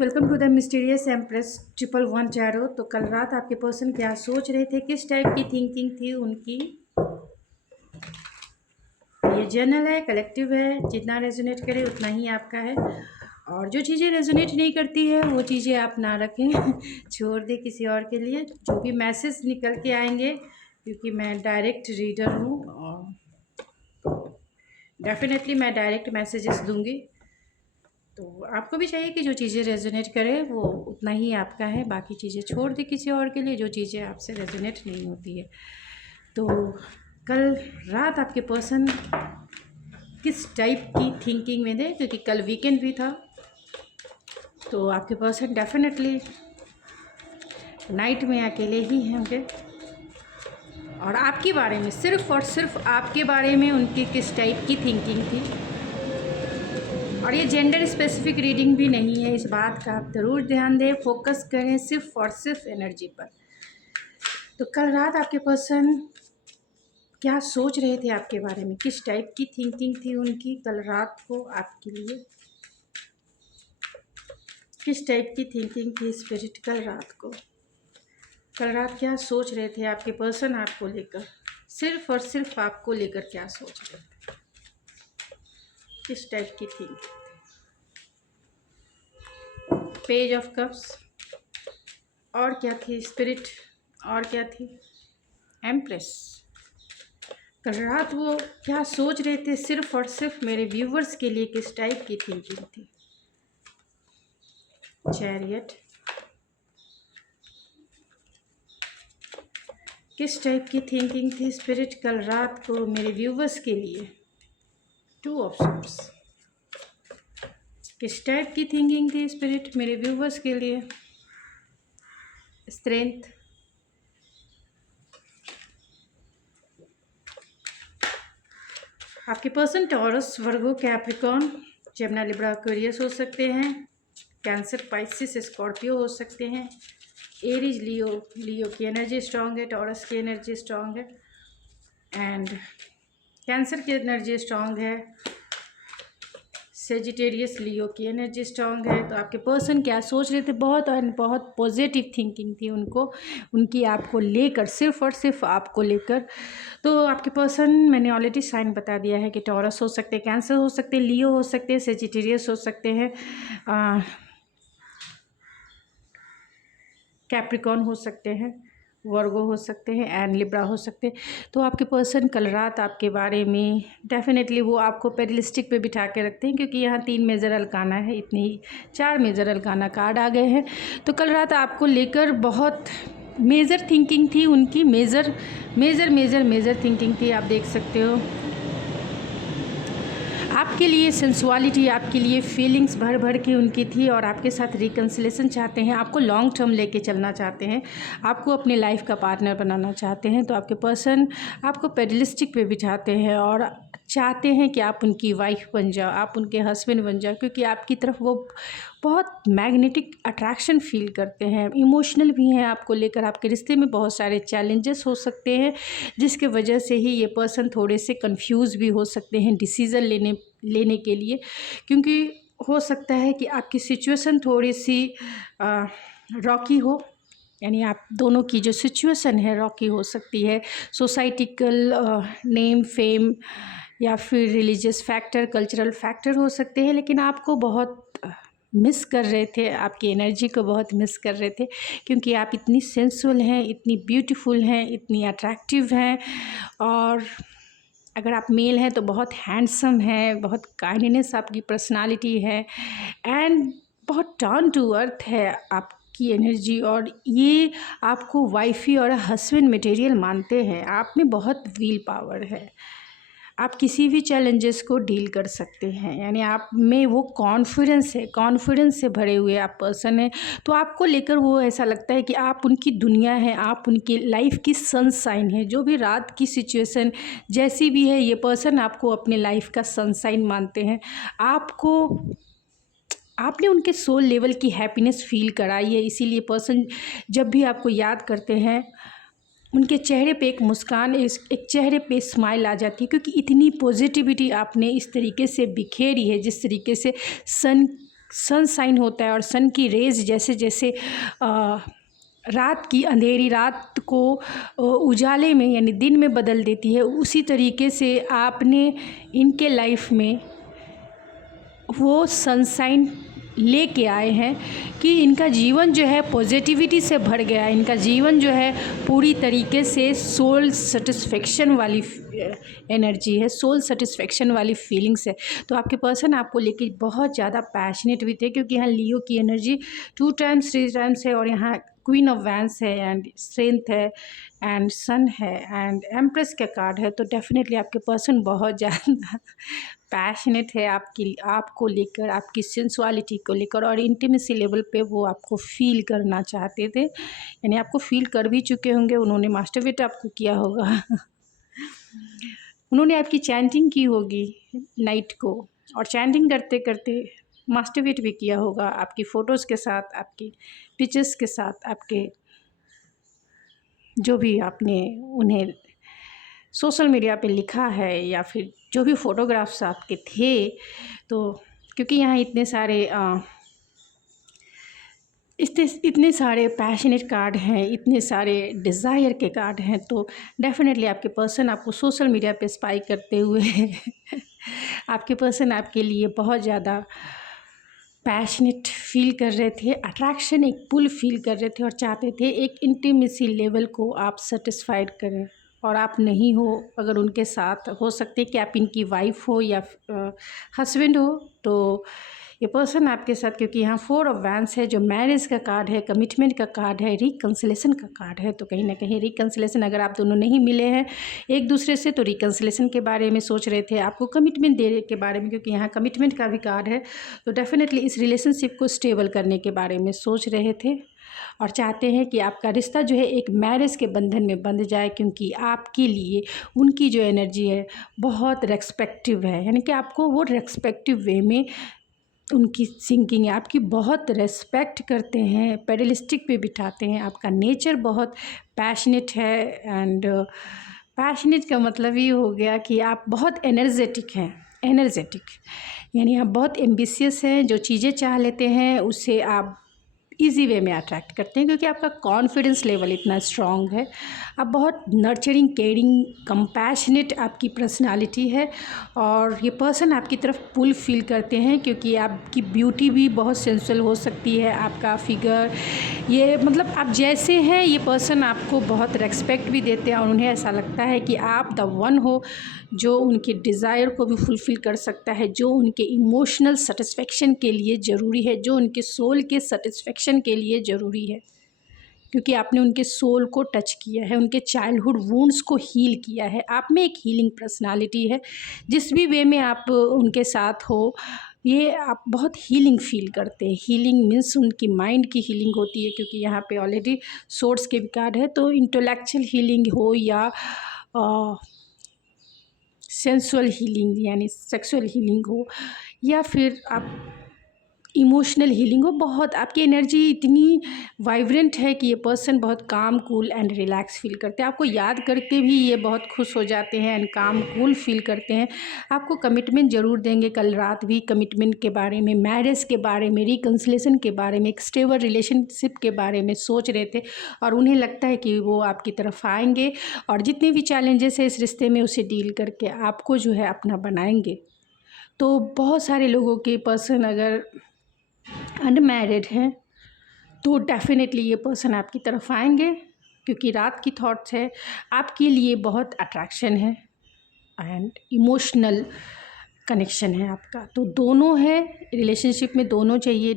Welcome to the mysterious empress 111 tarot. तो कल रात आपके पर्सन क्या सोच रहे थे, किस टाइप की थिंकिंग थी उनकी। ये जर्नल है, कलेक्टिव है, जितना रेजोनेट करे उतना ही आपका है। और जो चीज़ें रेजोनेट नहीं करती है वो चीज़ें आप ना रखें छोड़ दें किसी और के लिए। जो भी मैसेज निकल के आएंगे, क्योंकि मैं डायरेक्ट रीडर हूँ और डेफिनेटली मैं डायरेक्ट मैसेजेस दूँगी। तो आपको भी चाहिए कि जो चीज़ें रेजोनेट करे वो उतना ही आपका है, बाकी चीज़ें छोड़ दे किसी और के लिए जो चीज़ें आपसे रेजोनेट नहीं होती है। तो कल रात आपके पर्सन किस टाइप की थिंकिंग में थे, क्योंकि कल वीकेंड भी था। तो आपके पर्सन डेफिनेटली नाइट में अकेले ही होंगे और आपके बारे में, सिर्फ और सिर्फ आपके बारे में उनकी किस टाइप की थिंकिंग थी। और ये जेंडर स्पेसिफिक रीडिंग भी नहीं है, इस बात का आप ज़रूर ध्यान दें। फोकस करें सिर्फ और सिर्फ एनर्जी पर। तो कल रात आपके पर्सन क्या सोच रहे थे आपके बारे में, किस टाइप की थिंकिंग थी उनकी कल रात को आपके लिए, किस टाइप की थिंकिंग थी स्पिरिट कल रात को। कल रात क्या सोच रहे थे आपके पर्सन आपको लेकर, सिर्फ और सिर्फ आपको लेकर क्या सोच रहे थे, किस टाइप की थिंकिंग। पेज ऑफ कप्स, और क्या थी स्पिरिट, और क्या थी एम्प्रेस। कल रात वो क्या सोच रहे थे सिर्फ और सिर्फ मेरे व्यूवर्स के लिए, किस टाइप की थिंकिंग थी। चैरियट, किस टाइप की थिंकिंग थी स्पिरिट कल रात को मेरे व्यूवर्स के लिए। टू ऑफ सोर्ड्स, किस टाइप की थिंकिंग थी स्पिरिट मेरे व्यूवर्स के लिए। स्ट्रेंथ, आपके पर्सन टॉरस, वर्गो, कैप्रिकॉर्न, जेमिनी, लिब्रा, एक्वेरियस हो सकते हैं। कैंसर, पाइसिस, स्कॉर्पियो हो सकते हैं। एरीज, लियो, लियो की एनर्जी स्ट्रांग है, टॉरस की एनर्जी स्ट्रांग है एंड कैंसर की एनर्जी स्ट्रांग है। सेजिटेरियस, लियो की एनर्जी स्ट्रांग है। तो आपके पर्सन क्या सोच रहे थे, बहुत और बहुत पॉजिटिव थिंकिंग थी उनको, उनकी आपको लेकर, सिर्फ और सिर्फ आपको लेकर। तो आपके पर्सन, मैंने ऑलरेडी साइन बता दिया है कि टॉरस हो सकते हैं, कैंसर हो सकते हैं, लियो हो सकते हैं, सेजिटेरियस हो सकते हैं, कैप्रिकॉर्न हो सकते हैं, वर्गो हो सकते हैं एंड लिब्रा हो सकते हैं। तो आपके पर्सन कल रात आपके बारे में डेफिनेटली वो आपको पेडलिस्टिक पे बिठा के रखते हैं, क्योंकि यहाँ 3 मेजर अल्काना है, इतनी ही 4 मेजर अल्काना कार्ड आ गए हैं। तो कल रात आपको लेकर बहुत मेजर थिंकिंग थी उनकी, major major major major thinking थी। आप देख सकते हो आपके लिए सेंसुअलिटी, आपके लिए फीलिंग्स भर भर के उनकी थी और आपके साथ रिकन्सिलेशन चाहते हैं, आपको लॉन्ग टर्म लेके चलना चाहते हैं, आपको अपने लाइफ का पार्टनर बनाना चाहते हैं। तो आपके पर्सन आपको पेडलिस्टिक पे बिठाते हैं और चाहते हैं कि आप उनकी वाइफ बन जाओ, आप उनके हस्बैंड बन जाओ, क्योंकि आपकी तरफ वो बहुत मैग्नेटिक अट्रैक्शन फील करते हैं, इमोशनल भी हैं आपको लेकर। आपके रिश्ते में बहुत सारे चैलेंजेस हो सकते हैं, जिसके वजह से ही ये पर्सन थोड़े से कंफ्यूज भी हो सकते हैं डिसीज़न लेने के लिए, क्योंकि हो सकता है कि आपकी सिचुएशन थोड़ी सी रॉकी हो, यानी आप दोनों की जो सिचुएशन है रॉकी हो सकती है। सोसाइटिकल नेम, फेम या फिर रिलीजियस फैक्टर, कल्चरल फैक्टर हो सकते हैं, लेकिन आपको बहुत मिस कर रहे थे, आपकी एनर्जी को बहुत मिस कर रहे थे, क्योंकि आप इतनी सेंसुअल हैं, इतनी ब्यूटीफुल हैं, इतनी अट्रैक्टिव हैं। और अगर आप मेल हैं तो बहुत हैंडसम है, बहुत काइंडनेस आपकी पर्सनालिटी है एंड बहुत डाउन टू अर्थ है आपकी एनर्जी। और ये आपको वाइफी और हस्बैंड मटेरियल मानते हैं, आप में बहुत विल पावर है, आप किसी भी चैलेंजेस को डील कर सकते हैं, यानी आप में वो कॉन्फिडेंस है, कॉन्फिडेंस से भरे हुए आप पर्सन हैं। तो आपको लेकर वो ऐसा लगता है कि आप उनकी दुनिया हैं, आप उनकी लाइफ की सनशाइन है। जो भी रात की सिचुएशन जैसी भी है, ये पर्सन आपको अपने लाइफ का सनशाइन मानते हैं। आपने उनके सोल लेवल की हैप्पीनेस फील कराई है, इसीलिए पर्सन जब भी आपको याद करते हैं उनके चेहरे पे एक मुस्कान, एक चेहरे पे स्माइल आ जाती है, क्योंकि इतनी पॉजिटिविटी आपने इस तरीके से बिखेरी है, जिस तरीके से सन सनशाइन होता है और सन की रेज़ जैसे जैसे रात की अंधेरी रात को उजाले में यानी दिन में बदल देती है, उसी तरीके से आपने इनके लाइफ में वो सनशाइन लेके आए हैं कि इनका जीवन जो है पॉजिटिविटी से भर गया है। इनका जीवन जो है पूरी तरीके से सोल सेटिस्फेक्शन वाली एनर्जी है, सोल सेटिस्फेक्शन वाली फीलिंग्स है। तो आपके पर्सन आपको लेके बहुत ज़्यादा पैशनेट भी थे, क्योंकि यहाँ लियो की एनर्जी 2 टाइम्स 3 टाइम्स है और यहाँ क्वीन ऑफ वैंस है एंड स्ट्रेंथ है एंड सन है एंड एम्प्रेस का कार्ड है। तो डेफिनेटली आपके पर्सन बहुत ज़्यादा पैशनेट है आपको लेकर, आपकी सेंसुअलिटी को लेकर, और इंटीमेसी लेवल पे वो आपको फील करना चाहते थे, यानी आपको फील कर भी चुके होंगे। उन्होंने मास्टरबेट आपको किया होगा उन्होंने आपकी चैंटिंग की होगी नाइट को, और चैंटिंग करते करते मास्टरबेट भी किया होगा आपकी फ़ोटोज़ के साथ, आपकी पिक्चर्स के साथ, आपके जो भी आपने उन्हें सोशल मीडिया पे लिखा है या फिर जो भी फ़ोटोग्राफ्स आपके थे। तो क्योंकि यहाँ इतने सारे पैशनेट कार्ड हैं, इतने सारे डिज़ायर के कार्ड हैं, तो डेफ़िनेटली आपके पर्सन आपको सोशल मीडिया पे स्पाई करते हुए आपके पर्सन आपके लिए बहुत ज़्यादा पैशनेट फील कर रहे थे, अट्रैक्शन एक पुल फील कर रहे थे और चाहते थे एक इंटीमेसी लेवल को आप सेटिस्फाइड करें। और आप नहीं हो अगर उनके साथ, हो सकते कि आप इनकी वाइफ हो या हस्बैंड हो, तो ये पर्सन आपके साथ, क्योंकि यहाँ 4 ऑफ वैंस है जो मैरिज का कार्ड है, कमिटमेंट का कार्ड है, रिकन्सिलेशन का कार्ड है। तो कहीं ना कहीं रिकन्सिलेशन, अगर आप दोनों नहीं मिले हैं एक दूसरे से तो रिकन्सिलेशन के बारे में सोच रहे थे, आपको कमिटमेंट देने के बारे में, क्योंकि यहाँ कमिटमेंट का भी कार्ड है। तो डेफिनेटली इस रिलेशनशिप को स्टेबल करने के बारे में सोच रहे थे और चाहते हैं कि आपका रिश्ता जो है एक मैरिज के बंधन में बंध जाए, क्योंकि आपके लिए उनकी जो एनर्जी है बहुत रेस्पेक्टिव है, यानी कि आपको वो रेस्पेक्टिव वे में उनकी थिंकिंग है, आपकी बहुत रेस्पेक्ट करते हैं, पेडलिस्टिक पे बिठाते हैं। आपका नेचर बहुत पैशनेट है एंड पैशनेट का मतलब ये हो गया कि आप बहुत एनर्जेटिक हैं, यानी आप बहुत एम्बिशियस हैं, जो चीज़ें चाह लेते हैं उससे आप इजी वे में अट्रैक्ट करते हैं, क्योंकि आपका कॉन्फिडेंस लेवल इतना स्ट्रॉन्ग है। आप बहुत नर्चरिंग, केयरिंग, कंपैशनेट आपकी पर्सनालिटी है और ये पर्सन आपकी तरफ पुल फील करते हैं, क्योंकि आपकी ब्यूटी भी बहुत सेंसुअल हो सकती है, आपका फिगर, ये मतलब आप जैसे हैं ये पर्सन आपको बहुत रेस्पेक्ट भी देते हैं और उन्हें ऐसा लगता है कि आप द वन हो जो उनके डिज़ायर को भी फुलफ़िल कर सकता है, जो उनके इमोशनल सेटिस्फेक्शन के लिए ज़रूरी है, जो उनके सोल के सेटिस्फेक्शन के लिए ज़रूरी है, क्योंकि आपने उनके सोल को टच किया है, उनके चाइल्डहुड वुंड्स को हील किया है। आप में एक हीलिंग पर्सनालिटी है, जिस भी वे में आप उनके साथ हो ये आप बहुत हीलिंग फील करते हैं। हीलिंग मीन्स उनकी माइंड की हीलिंग होती है, क्योंकि यहाँ पे ऑलरेडी सोर्स के भी कार्ड है, तो इंटेलेक्चुअल हीलिंग हो या सेंसुअल हीलिंग यानी सेक्सुअल हीलिंग हो या फिर आप इमोशनल हीलिंग हो, बहुत आपकी एनर्जी इतनी वाइब्रेंट है कि ये पर्सन बहुत काम, कूल एंड रिलैक्स फील करते हैं। आपको याद करके भी ये बहुत खुश हो जाते हैं एंड काम, कूल फील करते हैं। आपको कमिटमेंट ज़रूर देंगे। कल रात भी कमिटमेंट के बारे में, मैरिज के बारे में, रिकन्सिलेशन के बारे में, एक स्टेबल रिलेशनशिप के बारे में सोच रहे थे और उन्हें लगता है कि वो आपकी तरफ आएंगे और जितने भी चैलेंजेस है इस रिश्ते में उसे डील करके आपको जो है अपना बनाएंगे। तो बहुत सारे लोगों के पर्सन अगर अनमैरिड हैं तो डेफिनेटली ये पर्सन आपकी तरफ आएंगे, क्योंकि रात की थॉट्स है, आपके लिए बहुत अट्रैक्शन है एंड इमोशनल कनेक्शन है आपका। तो दोनों है रिलेशनशिप में, दोनों चाहिए,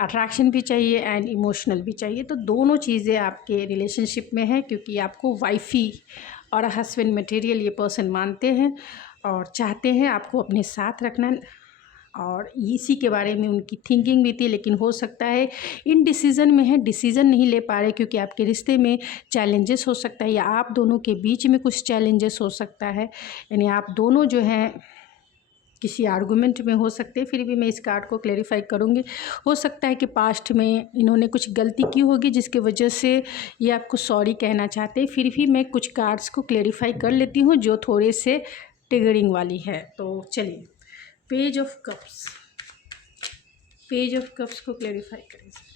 अट्रैक्शन भी चाहिए एंड इमोशनल भी चाहिए। तो दोनों चीज़ें आपके रिलेशनशिप में है, क्योंकि आपको वाइफी और हस्बैंड मटेरियल ये पर्सन मानते हैं और चाहते हैं आपको अपने साथ रखना, और इसी के बारे में उनकी थिंकिंग भी थी। लेकिन हो सकता है इन डिसीज़न में है, डिसीज़न नहीं ले पा रहे, क्योंकि आपके रिश्ते में चैलेंजेस हो सकता है या आप दोनों के बीच में कुछ चैलेंजेस हो सकता है, यानी आप दोनों जो हैं किसी आर्गूमेंट में हो सकते हैं। फिर भी मैं इस कार्ड को क्लेरिफाई करूँगी। हो सकता है कि पास्ट में इन्होंने कुछ गलती की होगी जिसकी वजह से ये आपको सॉरी कहना चाहते हैं। फिर भी मैं कुछ कार्ड्स को क्लेरिफाई कर लेती हूँ जो थोड़े से ट्रिगरिंग वाली है। तो चलिए, page of cups, page of cups को क्लैरिफाई करें sir.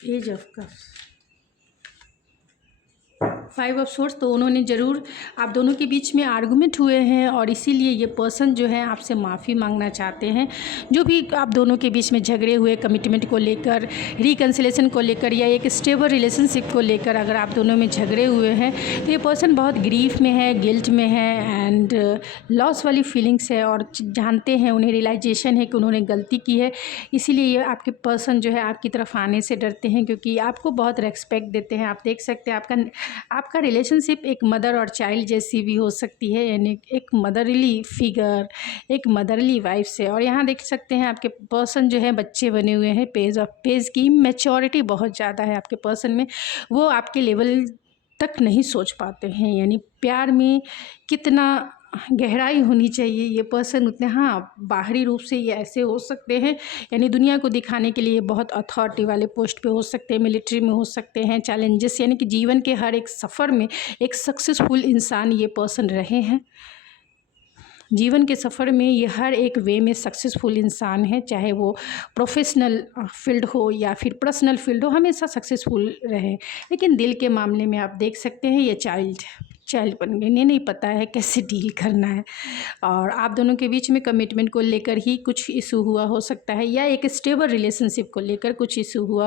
Page of cups, 5 of source, तो उन्होंने ज़रूर आप दोनों के बीच में आर्गूमेंट हुए हैं और इसीलिए ये पर्सन जो है आपसे माफ़ी मांगना चाहते हैं। जो भी आप दोनों के बीच में झगड़े हुए कमिटमेंट को लेकर, रिकन्सिलेशन को लेकर या एक स्टेबल रिलेशनशिप को लेकर अगर आप दोनों में झगड़े हुए हैं तो ये पर्सन बहुत ग्रीफ में है, गिल्ट में है एंड लॉस वाली फीलिंग्स है और जानते हैं, उन्हें रियलाइजेशन है कि उन्होंने गलती की है। इसीलिए ये आपके पर्सन जो है आपकी तरफ आने से डरते हैं क्योंकि आपको बहुत रेस्पेक्ट देते हैं। आप देख सकते हैं आपका रिलेशनशिप एक मदर और चाइल्ड जैसी भी हो सकती है, यानी एक मदरली फिगर, एक मदरली वाइफ से। और यहाँ देख सकते हैं आपके पर्सन जो है बच्चे बने हुए हैं। पेज की मैच्योरिटी बहुत ज़्यादा है आपके पर्सन में, वो आपके लेवल तक नहीं सोच पाते हैं, यानी प्यार में कितना गहराई होनी चाहिए ये पर्सन उतने, हाँ बाहरी रूप से ये ऐसे हो सकते हैं, यानी दुनिया को दिखाने के लिए बहुत अथॉरिटी वाले पोस्ट पे हो सकते हैं, मिलिट्री में हो सकते हैं, चैलेंजेस यानी कि जीवन के हर एक सफ़र में एक सक्सेसफुल इंसान ये पर्सन रहे हैं। जीवन के सफ़र में ये हर एक वे में सक्सेसफुल इंसान है, चाहे वो प्रोफेशनल फील्ड हो या फिर पर्सनल फील्ड हो, हमेशा सक्सेसफुल रहे। लेकिन दिल के मामले में आप देख सकते हैं ये चाइल्ड बन गए, इन्हें नहीं पता है कैसे डील करना है। और आप दोनों के बीच में कमिटमेंट को लेकर ही कुछ इशू हुआ हो सकता है या एक स्टेबल रिलेशनशिप को लेकर कुछ इशू हुआ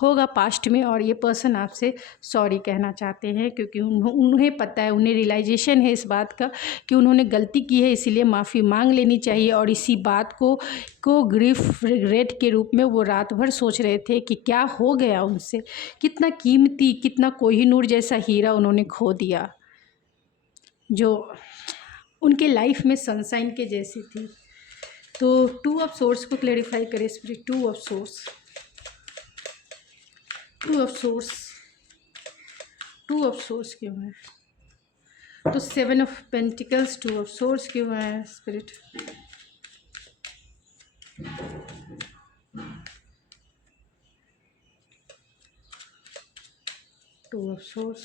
होगा पास्ट में, और ये पर्सन आपसे सॉरी कहना चाहते हैं क्योंकि उन्हें पता है, उन्हें रियलाइजेशन है इस बात का कि उन्होंने गलती की है, इसीलिए माफ़ी मांग लेनी चाहिए। और इसी बात को ग्रीफ रिग्रेट के रूप में वो रात भर सोच रहे थे कि क्या हो गया उनसे, कितना कीमती, कितना कोहिनूर जैसा हीरा उन्होंने खो दिया जो उनके लाइफ में सनशाइन के जैसी थी। तो 2 ऑफ सोर्स को क्लैरिफाई करें spirit. 2 of source, 2 of source, 2 of source क्यों है? तो 7 ऑफ पेंटिकल्स, 2 ऑफ सोर्स क्यों है spirit? Two of source,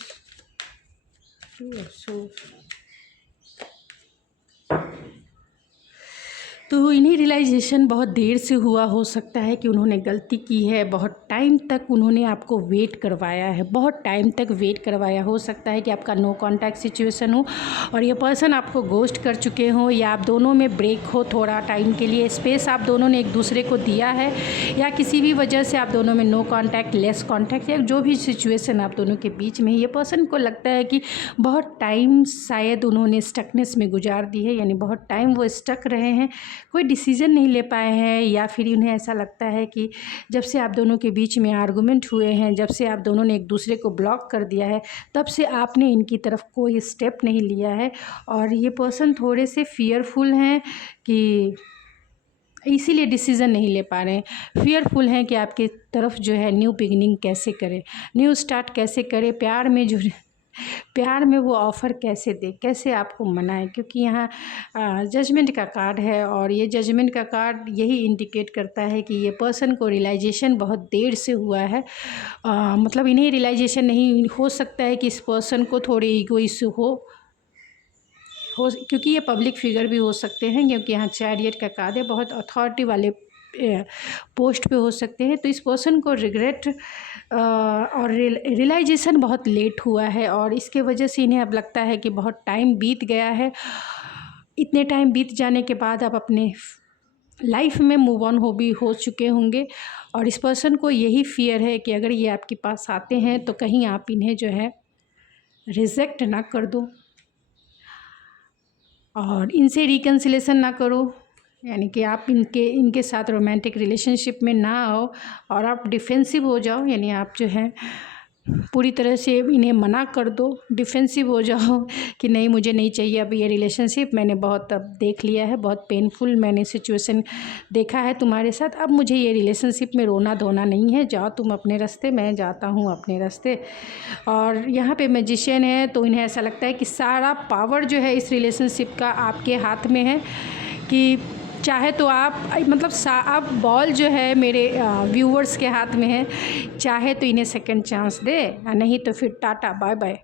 2 of source. तो इन्हें रियलाइजेशन बहुत देर से हुआ हो सकता है कि उन्होंने गलती की है, बहुत टाइम तक उन्होंने आपको वेट करवाया है, बहुत टाइम तक वेट करवाया। हो सकता है कि आपका नो कांटेक्ट सिचुएशन हो और ये पर्सन आपको गोस्ट कर चुके हों, या आप दोनों में ब्रेक हो, थोड़ा टाइम के लिए स्पेस आप दोनों ने एक दूसरे को दिया है, या किसी भी वजह से आप दोनों में नो कांटेक्ट, लेस कांटेक्ट, या जो भी सिचुएशन आप दोनों के बीच में, ये पर्सन को लगता है कि बहुत टाइम शायद उन्होंने स्टकनेस में गुजार दी है, यानी बहुत टाइम वो स्टक रहे हैं, कोई डिसीज़न नहीं ले पाए हैं, या फिर उन्हें ऐसा लगता है कि जब से आप दोनों के बीच में आर्गूमेंट हुए हैं, जब से आप दोनों ने एक दूसरे को ब्लॉक कर दिया है, तब से आपने इनकी तरफ कोई स्टेप नहीं लिया है। और ये पर्सन थोड़े से फियरफुल हैं कि इसीलिए डिसीज़न नहीं ले पा रहे हैं, फियरफुल हैं कि आपकी तरफ जो है न्यू बिगिनिंग कैसे करें, न्यू स्टार्ट कैसे करें, प्यार में वो ऑफ़र कैसे दे, कैसे आपको मनाए, क्योंकि यहाँ जजमेंट का कार्ड है और ये जजमेंट का कार्ड यही इंडिकेट करता है कि ये पर्सन को रियलाइजेशन बहुत देर से हुआ है। मतलब इन्हें रियलाइजेशन नहीं हो सकता है कि इस पर्सन को थोड़ी ईगो इशू हो, क्योंकि ये पब्लिक फिगर भी हो सकते हैं, क्योंकि यहाँ चैरियट का कार्ड है, बहुत अथॉरिटी वाले पोस्ट पे हो सकते हैं। तो इस पर्सन को रिग्रेट और रियलाइजेशन बहुत लेट हुआ है और इसके वजह से इन्हें अब लगता है कि बहुत टाइम बीत गया है। इतने टाइम बीत जाने के बाद आप अपने लाइफ में मूव ऑन हो चुके होंगे और इस पर्सन को यही फियर है कि अगर ये आपके पास आते हैं तो कहीं आप इन्हें जो है रिजेक्ट ना कर दो और इनसे रिकन्सिलेशन ना करो, यानी कि आप इनके साथ रोमांटिक रिलेशनशिप में ना आओ और आप डिफेंसिव हो जाओ, यानी आप जो है पूरी तरह से इन्हें मना कर दो, डिफेंसिव हो जाओ कि नहीं मुझे नहीं चाहिए अब ये रिलेशनशिप, मैंने बहुत अब देख लिया है, बहुत पेनफुल मैंने सिचुएशन देखा है तुम्हारे साथ, अब मुझे ये रिलेशनशिप में रोना धोना नहीं है, जाओ तुम अपने रास्ते, मैं जाता हूँ अपने रास्ते। और यहाँ पे मैजिशियन है तो इन्हें ऐसा लगता है कि सारा पावर जो है इस रिलेशनशिप का आपके हाथ में है कि चाहे तो आप मतलब आप बॉल जो है मेरे व्यूवर्स के हाथ में है, चाहे तो इन्हें सेकंड चांस दे, नहीं तो फिर टाटा बाय बाय।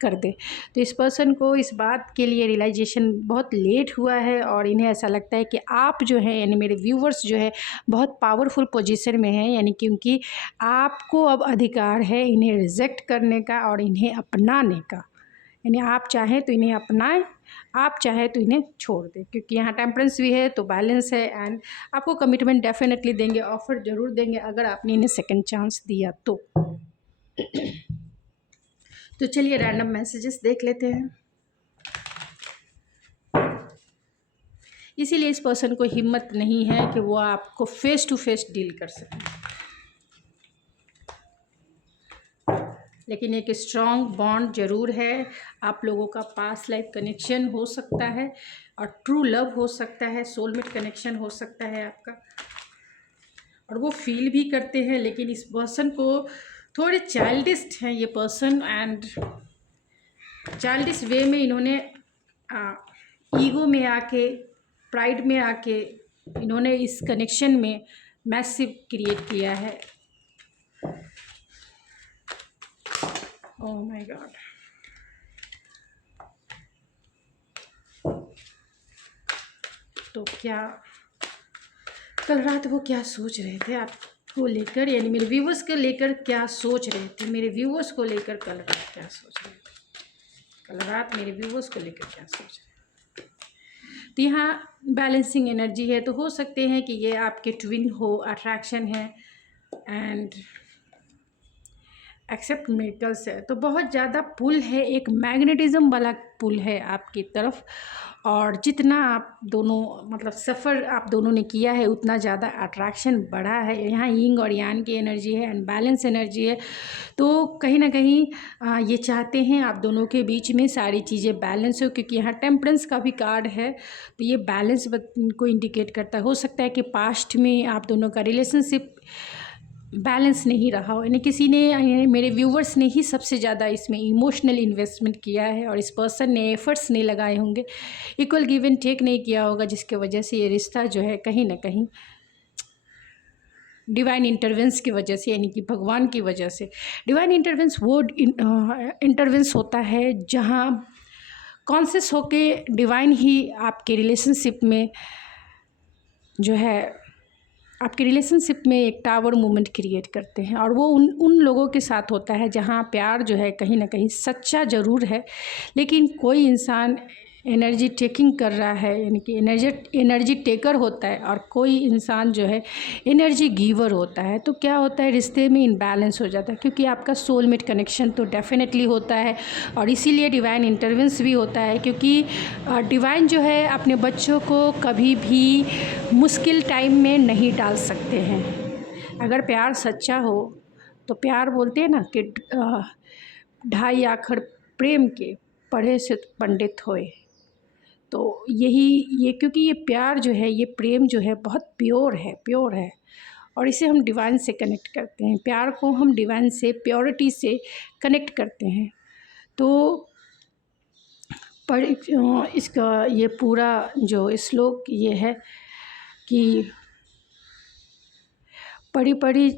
कर दे। तो इस पर्सन को इस बात के लिए रियलाइजेशन बहुत लेट हुआ है और इन्हें ऐसा लगता है कि आप जो है यानी मेरे व्यूवर्स जो है बहुत पावरफुल पोजीशन में हैं, यानी क्योंकि आपको अब अधिकार है इन्हें रिजेक्ट करने का और इन्हें अपनाने का। यानी आप चाहें तो इन्हें अपनाएं, आप चाहें तो इन्हें छोड़ दें, क्योंकि यहाँ टेम्परेंस भी है तो बैलेंस है एंड आपको कमिटमेंट डेफिनेटली देंगे, ऑफर ज़रूर देंगे अगर आपने इन्हें सेकंड चांस दिया तो। तो चलिए रैंडम मैसेजेस देख लेते हैं। इसीलिए इस पर्सन को हिम्मत नहीं है कि वो आपको फेस टू फेस डील कर सके, लेकिन एक स्ट्रॉन्ग बॉन्ड ज़रूर है। आप लोगों का पास्ट लाइफ कनेक्शन हो सकता है और ट्रू लव हो सकता है, सोलमेट कनेक्शन हो सकता है आपका, और वो फील भी करते हैं। लेकिन इस पर्सन को थोड़े चाइल्डिश हैं ये पर्सन, एंड चाइल्डिश वे में इन्होंने ईगो में आके, प्राइड में आके इन्होंने इस कनेक्शन में मैसिव क्रिएट किया है। Oh my God. तो क्या कल रात वो क्या सोच रहे थे आपको लेकर, यानी मेरे व्यूवर्स को लेकर क्या सोच रहे थे, मेरे व्यूवर्स को लेकर कल रात क्या सोच रहे थे, कल रात मेरे व्यूवर्स को लेकर क्या सोच रहे थे। तो यहाँ बैलेंसिंग एनर्जी है, तो हो सकते हैं कि ये आपके ट्विन हो, अट्रैक्शन है एंड एक्सेप्ट मिरेकल्स है। तो बहुत ज़्यादा पुल है, एक मैग्नेटिज्म वाला पुल है आपकी तरफ, और जितना आप दोनों मतलब सफ़र आप दोनों ने किया है उतना ज़्यादा अट्रैक्शन बढ़ा है। यहाँ यिंग और यान की एनर्जी है एंड बैलेंस एनर्जी है। तो कहीं ना कहीं ये चाहते हैं आप दोनों के बीच में सारी चीज़ें बैलेंस हो, क्योंकि यहाँ टेम्परेंस का भी कार्ड है, तो ये बैलेंस को इंडिकेट करता है। हो सकता है कि पास्ट में आप दोनों का रिलेशनशिप बैलेंस नहीं रहा हो, यानी किसी ने, मेरे व्यूवर्स ने ही सबसे ज़्यादा इसमें इमोशनल इन्वेस्टमेंट किया है और इस पर्सन ने एफर्ट्स नहीं लगाए होंगे, इक्वल गिव एंड टेक नहीं किया होगा, जिसके वजह से ये रिश्ता जो है कहीं ना कहीं डिवाइन इंटरवेंस की वजह से, यानी कि भगवान की वजह से। डिवाइन इंटरवेंस वो इंटरवेंस होता है जहाँ कॉन्शियस होके डिवाइन ही आपके रिलेशनशिप में जो है, आपके रिलेशनशिप में एक टावर मूवमेंट क्रिएट करते हैं, और वो उन लोगों के साथ होता है जहाँ प्यार जो है कहीं ना कहीं सच्चा ज़रूर है, लेकिन कोई इंसान एनर्जी टेकिंग कर रहा है, यानी कि एनर्जी टेकर होता है, और कोई इंसान जो है एनर्जी गिवर होता है। तो क्या होता है, रिश्ते में इनबैलेंस हो जाता है, क्योंकि आपका सोलमेट कनेक्शन तो डेफिनेटली होता है, और इसीलिए डिवाइन इंटरवेंस भी होता है, क्योंकि डिवाइन जो है अपने बच्चों को कभी भी मुश्किल टाइम में नहीं डाल सकते हैं। अगर प्यार सच्चा हो तो प्यार बोलते हैं ना कि ढाई आखर प्रेम के पढ़े से पंडित होए। तो ये क्योंकि ये प्यार जो है, ये प्रेम जो है बहुत प्योर है, और इसे हम डिवाइन से कनेक्ट करते हैं, प्यार को हम डिवाइन से, प्योरिटी से कनेक्ट करते हैं। तो पर इसका ये पूरा जो श्लोक ये है कि पढ़ी पढ़ी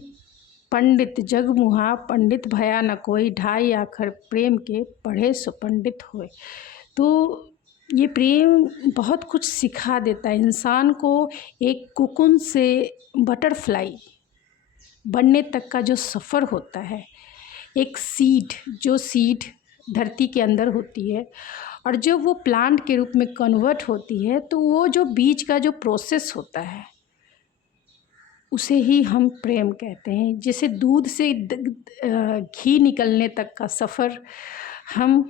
पंडित जग मुहा, पंडित भया न कोई, ढाई आखर प्रेम के पढ़े सो पंडित होए। तो ये प्रेम बहुत कुछ सिखा देता है इंसान को, एक कोकून से बटरफ्लाई बनने तक का जो सफ़र होता है, एक सीड, जो सीड धरती के अंदर होती है और जब वो प्लांट के रूप में कन्वर्ट होती है, तो वो जो बीज का जो प्रोसेस होता है उसे ही हम प्रेम कहते हैं। जैसे दूध से घी निकलने तक का सफ़र हम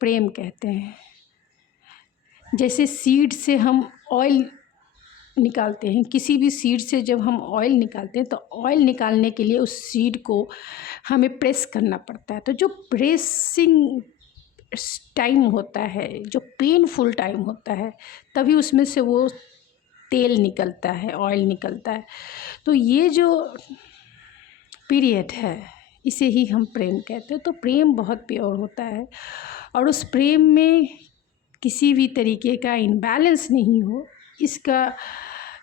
प्रेम कहते हैं, जैसे सीड से हम ऑयल निकालते हैं, किसी भी सीड से जब हम ऑयल निकालते हैं तो ऑयल निकालने के लिए उस सीड को हमें प्रेस करना पड़ता है। तो जो प्रेसिंग टाइम होता है, जो पेनफुल टाइम होता है, तभी उसमें से वो तेल निकलता है, ऑयल निकलता है। तो ये जो पीरियड है इसे ही हम प्रेम कहते हैं। तो प्रेम बहुत प्योर होता है, और उस प्रेम में किसी भी तरीके का इम्बैलेंस नहीं हो, इसका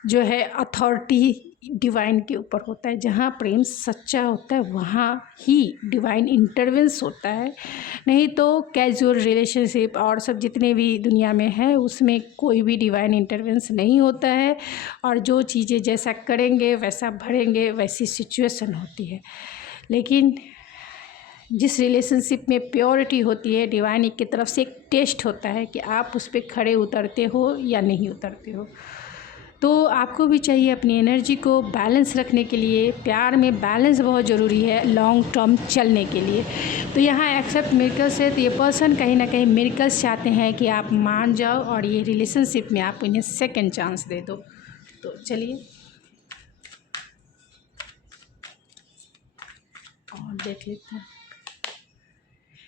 जो है अथॉरिटी डिवाइन के ऊपर होता है। जहाँ प्रेम सच्चा होता है वहाँ ही डिवाइन इंटरवेंस होता है, नहीं तो कैजुअल रिलेशनशिप और सब जितने भी दुनिया में है उसमें कोई भी डिवाइन इंटरवेंस नहीं होता है। और जो चीज़ें जैसा करेंगे वैसा भरेंगे, वैसी सिचुएशन होती है। लेकिन जिस रिलेशनशिप में प्योरिटी होती है, डिवाइन की तरफ से एक टेस्ट होता है कि आप उस पर खड़े उतरते हो या नहीं उतरते हो। तो आपको भी चाहिए अपनी एनर्जी को बैलेंस रखने के लिए। प्यार में बैलेंस बहुत ज़रूरी है लॉन्ग टर्म चलने के लिए। तो यहाँ एक्सेप्ट मिरेकल्स है, तो ये पर्सन कहीं ना कहीं मिरेकल्स चाहते हैं कि आप मान जाओ और ये रिलेशनशिप में आप उन्हें सेकंड चांस दे दो। तो चलिए और देख लेते हैं।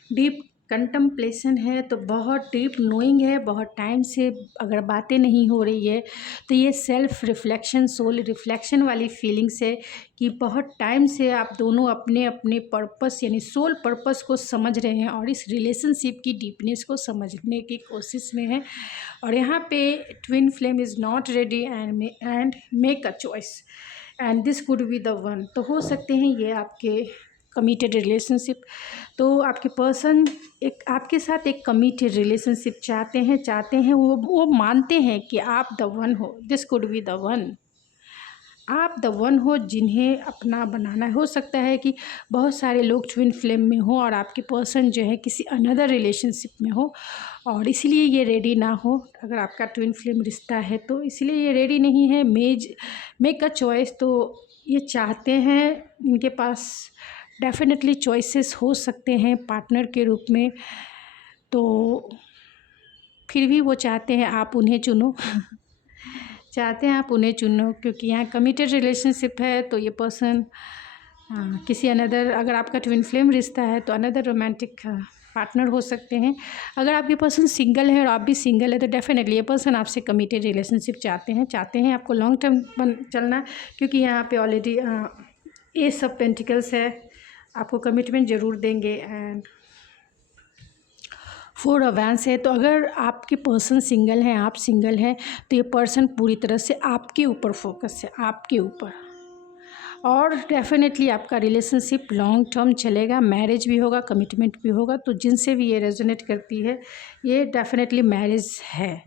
डीप कंटम्पलेशन है, तो बहुत डीप नोइंग है। बहुत टाइम से अगर बातें नहीं हो रही है तो ये सेल्फ रिफ्लेक्शन, सोल रिफ्लेक्शन वाली फीलिंग्स है कि बहुत टाइम से आप दोनों अपने अपने पर्पस यानी सोल पर्पस को समझ रहे हैं और इस रिलेशनशिप की डीपनेस को समझने की कोशिश में है। और यहाँ पे twin flame is not ready and make a choice and this could be the one. तो हो सकते हैं ये आपके कमिटेड रिलेशनशिप, तो आपके पर्सन एक आपके साथ एक कमिटेड रिलेशनशिप चाहते हैं। वो मानते हैं कि आप द वन हो। This could be the one. आप द वन हो जिन्हें अपना बनाना हो सकता है कि बहुत सारे लोग ट्विन फ्लेम में हो और आपके पर्सन जो है किसी अनदर रिलेशनशिप में हो और इसलिए ये रेडी ना हो। अगर आपका ट्विन फ्लेम रिश्ता है तो इसलिए ये रेडी नहीं है। मेक अ चॉइस, तो ये चाहते हैं, इनके पास डेफिनेटली चॉइसेस हो सकते हैं पार्टनर के रूप में, तो फिर भी वो चाहते हैं आप उन्हें चुनो चाहते हैं आप उन्हें चुनो, क्योंकि यहाँ कमिटेड रिलेशनशिप है। तो ये पर्सन किसी अनदर, अगर आपका ट्विन फ्लेम रिश्ता है तो अनदर रोमांटिक पार्टनर हो सकते हैं। अगर आपके पर्सन सिंगल है और आप भी सिंगल है तो डेफिनेटली ये पर्सन आपसे कमिटेड रिलेशनशिप चाहते हैं आपको लॉन्ग टर्म चलना, क्योंकि यहाँ पे ऑलरेडी एस ऑफ पेंटिकल्स है, आपको कमिटमेंट ज़रूर देंगे। एंड 4 ऑफ वैंड्स है, तो अगर आपके पर्सन सिंगल हैं, आप सिंगल हैं, तो ये पर्सन पूरी तरह से आपके ऊपर फोकस है, आपके ऊपर। और डेफिनेटली आपका रिलेशनशिप लॉन्ग टर्म चलेगा, मैरिज भी होगा, कमिटमेंट भी होगा। तो जिनसे भी ये रेजोनेट करती है ये डेफिनेटली मैरिज है।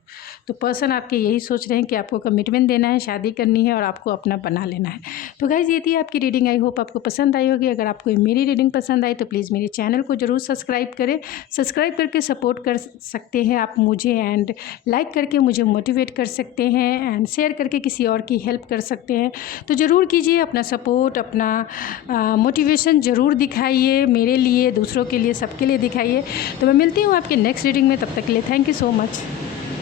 तो पर्सन आपके यही सोच रहे हैं कि आपको कमिटमेंट देना है, शादी करनी है और आपको अपना बना लेना है। तो गाइज़ ये थी आपकी रीडिंग, आई होप आपको पसंद आई होगी। अगर आपको मेरी रीडिंग पसंद आई तो प्लीज़ मेरे चैनल को ज़रूर सब्सक्राइब करें। सब्सक्राइब करके सपोर्ट कर सकते हैं आप मुझे, एंड लाइक करके मुझे मोटिवेट कर सकते हैं, एंड शेयर करके किसी और की हेल्प कर सकते हैं। तो ज़रूर कीजिए, अपना सपोर्ट, अपना मोटिवेशन ज़रूर दिखाइए, मेरे लिए, दूसरों के लिए, सबके लिए दिखाइए। तो मैं मिलती हूँ आपके नेक्स्ट रीडिंग में, तब तक के लिए थैंक यू सो मच।